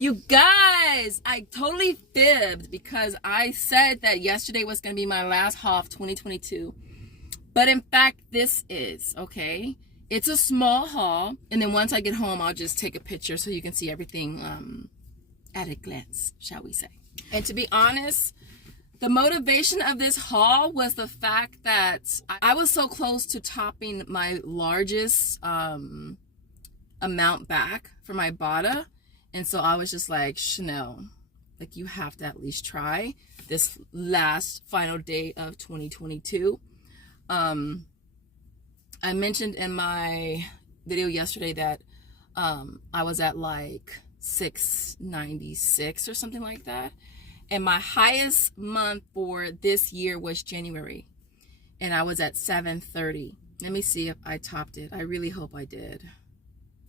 You guys, I totally fibbed because I said that yesterday was going to be my last haul of 2022. But in fact, this is, okay? It's a small haul. And then once I get home, I'll just take a picture so you can see everything at a glance, shall we say. And to be honest, the motivation of this haul was the fact that I was so close to topping my largest amount back for my Ibotta. And so I was just like, Chanel, like, you have to at least try this last final day of 2022. I mentioned in my video yesterday that I was at like 696 or something like that. And my highest month for this year was January. And I was at 730. Let me see if I topped it. I really hope I did.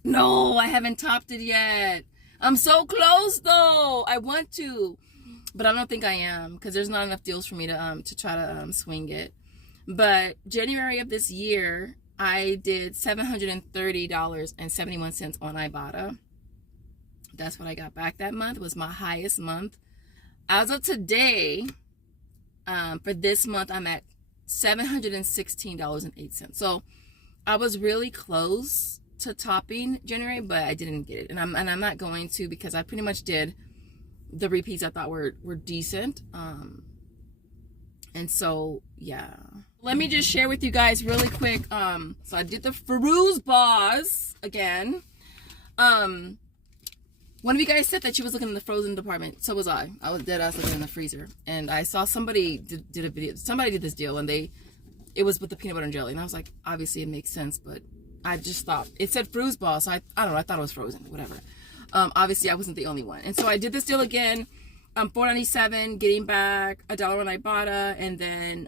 No, I haven't topped it yet. I'm so close though. I want to, but I don't think I am because there's not enough deals for me to try to swing it. But January of this year, I did $730.71 on Ibotta. That's what I got back that month. It was my highest month. As of today, for this month, I'm at $716.08. So I was really close to topping January, but I didn't get it, and I'm not going to, because I pretty much did the repeats I thought were decent. And so yeah, let me just share with you guys really quick. So I did the Fairies bars again. One of you guys said that she was looking in the frozen department. So was I. I was looking in the freezer, and I saw somebody did a video. Somebody did this deal, and it was with the peanut butter and jelly, and I was like, obviously it makes sense, but I just thought it said Fruits Ball, so I don't know, I thought it was frozen, whatever. Obviously I wasn't the only one. And so I did this deal again, $4.97, getting back $1 on Ibotta, and then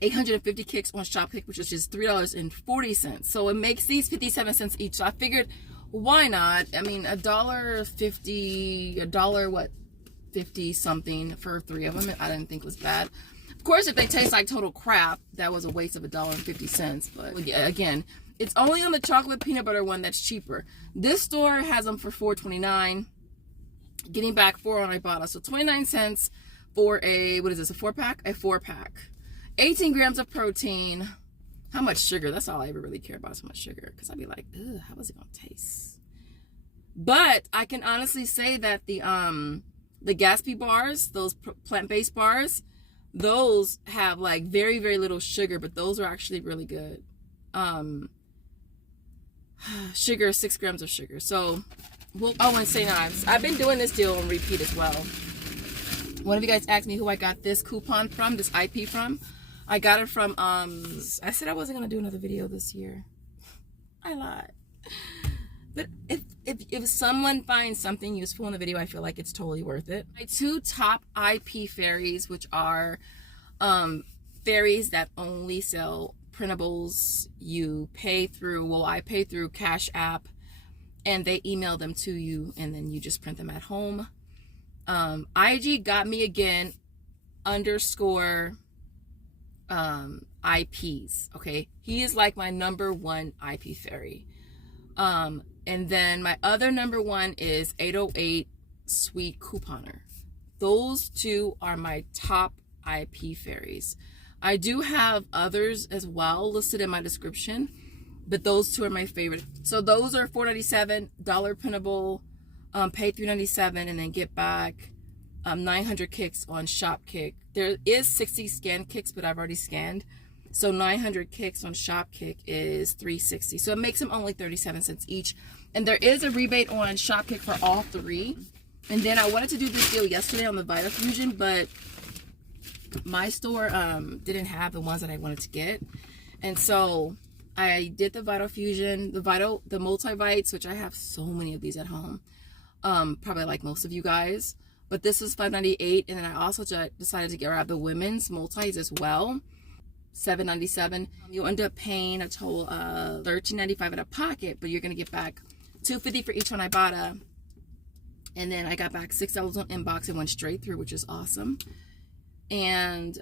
850 kicks on Shopkick, which is just $3.40. So it makes these 57 cents each. So I figured, why not? I mean, $1.50, 50 something for 3 of them. I didn't think was bad. Of course, if they taste like total crap, that was a waste of $1.50. But again, it's only on the chocolate peanut butter one that's cheaper. This store has them for $4.29. Getting back 4 on Ibotta, so 29 cents for a, what is this, a 4-pack? A 4-pack. 18 grams of protein. How much sugar? That's all I ever really care about, is how much sugar. Because I'd be like, ugh, how is it gonna taste? But I can honestly say that the Gatsby bars, those plant-based bars, those have like very, very little sugar, but those are actually really good. Sugar, 6 grams of sugar. So, well, oh, and St. Ives. I've been doing this deal on repeat as well. One of you guys asked me who I got this coupon from, this IP from. I got it from, I said I wasn't going to do another video this year. I lied. But if someone finds something useful in the video, I feel like it's totally worth it. My 2 top IP fairies, which are fairies that only sell printables. You pay through, well, I pay through Cash App, and they email them to you, and then you just print them at home. IG got me again _ IPs. Okay, he is like my #1 IP fairy. And then my other #1 is 808 Sweet Couponer. Those 2 are my top IP fairies. I do have others as well listed in my description, but those 2 are my favorite. So those are $4.97, $1 printable, pay $3.97, and then get back 900 kicks on Shopkick. There is 60 scan kicks, but I've already scanned. So 900 kicks on Shopkick is $3.60. So it makes them only 37 cents each. And there is a rebate on Shopkick for all 3. And then I wanted to do this deal yesterday on the Vital Fusion, but my store didn't have the ones that I wanted to get. And so I did the Vital Fusion, the multivites, which I have so many of these at home. Probably like most of you guys. But this was $5.98. And then I also decided to grab the women's multis as well. $7.97. You'll end up paying a total of $13.95 out of pocket, but you're gonna get back $2.50 for each on Ibotta. And then I got back $6 on inbox and went straight through, which is awesome. And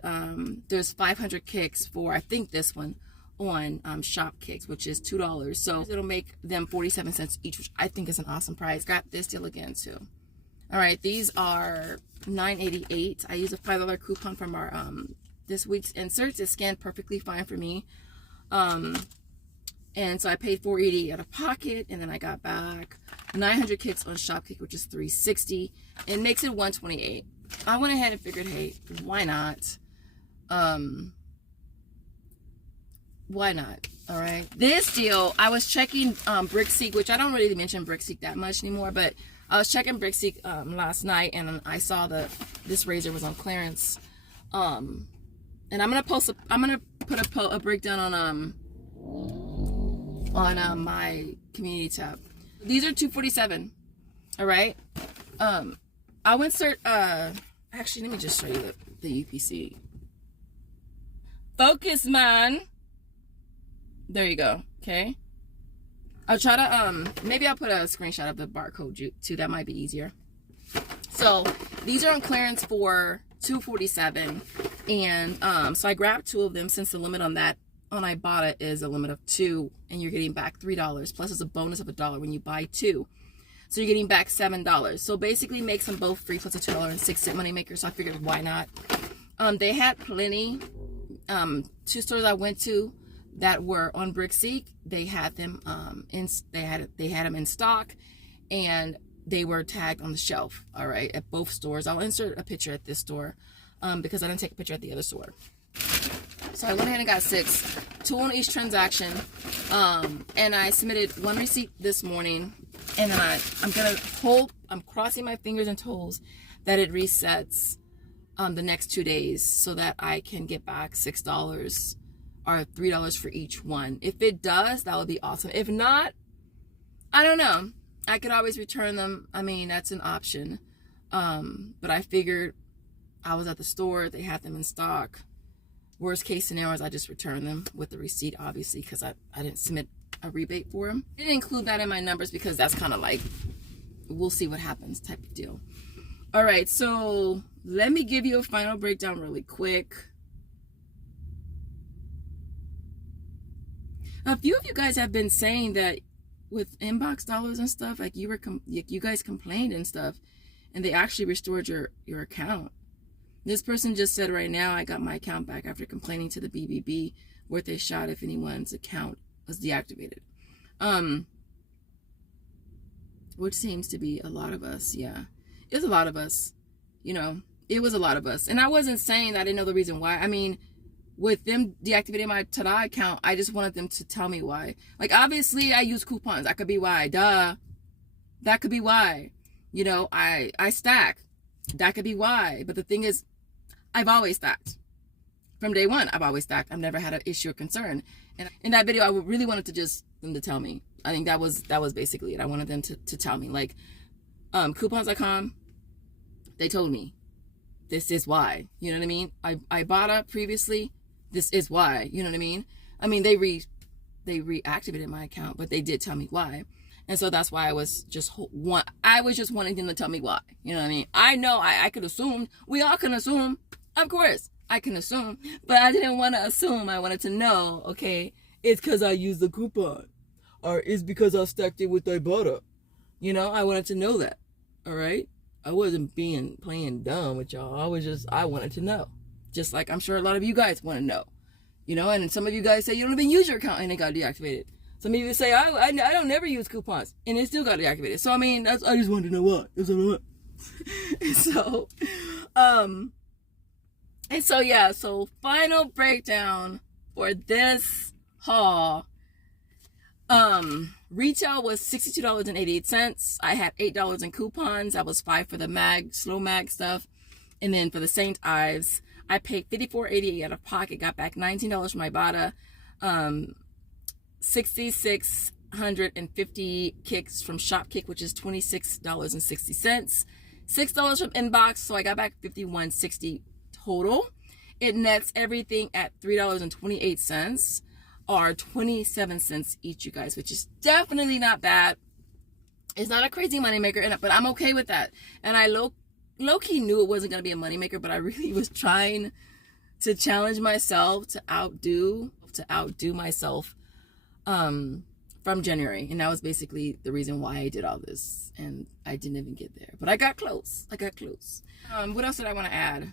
there's 500 kicks for, I think, this one on Shopkick, which is $2. So it'll make them 47 cents each, which I think is an awesome price. Got this deal again too. All right, these are $9.88. I used a $5 coupon from our this week's inserts. It scanned perfectly fine for me. And so I paid $4.80 out of pocket, and then I got back 900 kicks on Shopkick, which is $3.60. It makes it $128. I went ahead and figured, hey, why not? Why not? All right. This deal, I was checking Brickseek, which I don't really mention Brickseek that much anymore, but I was checking Brickseek last night, and I saw that this razor was on clearance. And I'm gonna put a breakdown on my community tab. These are $247. All right. I'll insert. Actually, let me just show you the UPC. Focus, man. There you go. Okay. I'll try to maybe I'll put a screenshot of the barcode too. That might be easier. So these are on clearance for $247, and so I grabbed 2 of them since the limit on that on Ibotta is a limit of 2, and you're getting back $3 plus it's a bonus of $1 when you buy 2. So you're getting back $7. So basically makes them both free plus a $2.06 money maker. So I figured why not. They had plenty. 2 stores I went to that were on Brickseek, they had them they had them in stock, and they were tagged on the shelf. All right, at both stores. I'll insert a picture at this store because I didn't take a picture at the other store. So I went ahead and got 6, 2 on each transaction, and I submitted 1 receipt this morning, and then I'm crossing my fingers and toes that it resets the next 2 days so that I can get back $6 or $3 for each one. If it does, that would be awesome. If not, I don't know. I could always return them. I mean, that's an option. But I figured I was at the store, they had them in stock. Worst case scenario is I just return them with the receipt, obviously, because I didn't submit a rebate for them. I didn't include that in my numbers because that's kind of like, we'll see what happens type of deal. All right, so let me give you a final breakdown really quick. A few of you guys have been saying that with inbox dollars and stuff, like you guys complained and stuff, and they actually restored your account. This person just said right now, I got my account back after complaining to the BBB, worth a shot if anyone's account was deactivated. Which seems to be a lot of us. Yeah, it's a lot of us. You know, it was a lot of us. And I wasn't saying that I didn't know the reason why. I mean, with them deactivating my Tada account, I just wanted them to tell me why. Like, obviously, I use coupons. That could be why. Duh. That could be why. You know, I stack. That could be why. But the thing is, I've always stacked. From day one, I've always stacked. I've never had an issue or concern. And in that video, I really wanted them to tell me. I think that was basically it. I wanted them to tell me. Like, coupons.com, they told me, this is why. You know what I mean? I bought up previously. This is why. You know what I mean? I mean, they reactivated my account, but they did tell me why. And so that's why I was just wanting them to tell me why. You know what I mean? I know I could assume. We all can assume. Of course, I can assume. But I didn't want to assume. I wanted to know, okay, it's because I used the coupon. Or it's because I stacked it with Ibotta. You know, I wanted to know that. All right? I wasn't playing dumb with y'all. I wanted to know. Just like I'm sure a lot of you guys want to know. You know, and some of you guys say you don't even use your account and it got deactivated. Some of you say, I don't never use coupons and it still got deactivated. So, I mean, I just wanted to know what. So final breakdown for this haul. Retail was $62.88. I had $8 in coupons. That was $5 for the slow mag stuff. And then for the St. Ives, I paid $54.88 out of pocket, got back $19 from Ibotta, 6,650 kicks from Shopkick, which is $26.60, $6 from Inbox, so I got back $51.60 total. It nets everything at $3.28, or 27 cents each, you guys, which is definitely not bad. It's not a crazy moneymaker, but I'm okay with that. And I low-key knew it wasn't going to be a moneymaker, but I really was trying to challenge myself to outdo myself from January. And that was basically the reason why I did all this. And I didn't even get there. But I got close. What else did I want to add?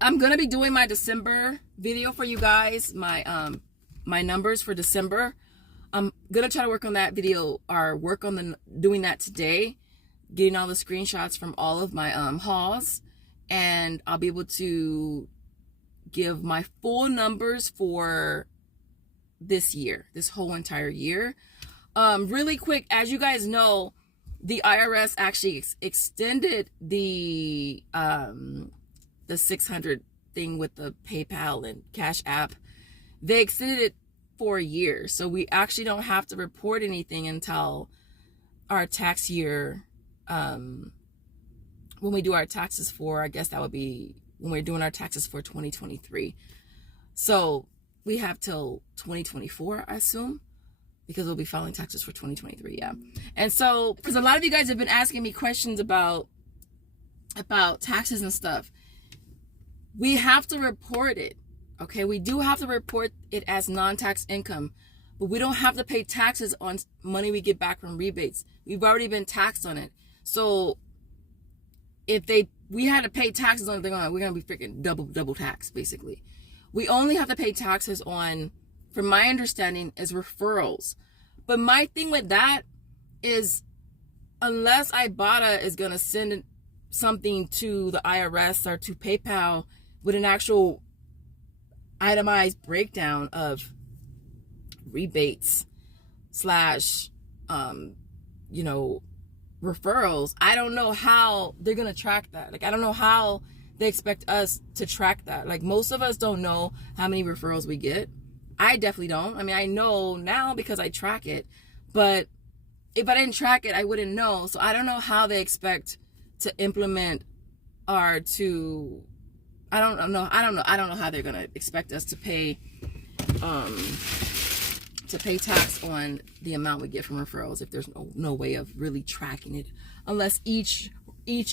I'm going to be doing my December video for you guys. My numbers for December. I'm going to try to work on that video, or work on doing that today. Getting all the screenshots from all of my hauls. And I'll be able to give my full numbers for this year, this whole entire year. Really quick, as you guys know, the IRS actually extended the 600 thing with the PayPal and Cash App. They extended it for a year, so we actually don't have to report anything until our tax year. When we do our taxes for, I guess that would be when we're doing our taxes for 2023. So we have till 2024, I assume, because we'll be filing taxes for 2023. Yeah. And so, because a lot of you guys have been asking me questions about taxes and stuff, we have to report it. Okay. We do have to report it as non-tax income, but we don't have to pay taxes on money we get back from rebates. We've already been taxed on it. So if we had to pay taxes on it, we're going to be freaking double taxed, basically. We only have to pay taxes on, from my understanding, is referrals. But my thing with that is, unless Ibotta is going to send something to the IRS or to PayPal with an actual itemized breakdown of rebates / referrals, I don't know how they're going to track that. Like, I don't know how they expect us to track that. Like, most of us don't know how many referrals we get. I definitely don't. I mean, I know now because I track it, but if I didn't track it, I wouldn't know. So I don't know how they expect to implement I don't know how they're going to expect us to pay tax on the amount we get from referrals if there's no way of really tracking it, unless each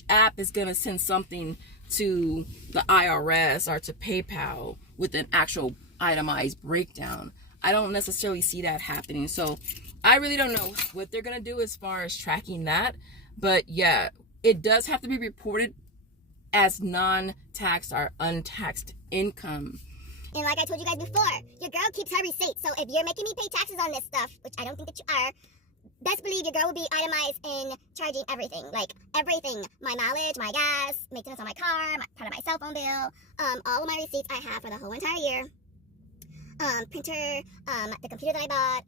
app is going to send something to the IRS or to PayPal with an actual itemized breakdown. I don't necessarily see that happening. So I really don't know what they're going to do as far as tracking that. But yeah, it does have to be reported as non-taxed or untaxed income. And like I told you guys before, your girl keeps her receipts. So if you're making me pay taxes on this stuff, which I don't think that you are, best believe your girl will be itemized in charging everything. Like everything. My mileage, my gas, maintenance on my car, part of my cell phone bill, all of my receipts I have for the whole entire year. Printer, the computer that I bought,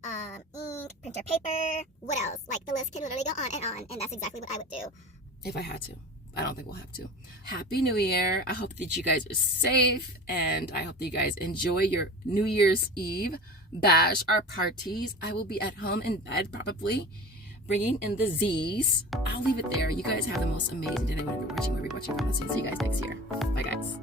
ink, printer paper, what else? Like the list can literally go on, and that's exactly what I would do. If I had to. I don't think we'll have to. Happy New Year. I hope that you guys are safe, and I hope that you guys enjoy your New Year's Eve bash or parties. I will be at home in bed probably, bringing in the Z's. I'll leave it there. You guys have the most amazing day whenever you're watching. See you guys next year. Bye, guys.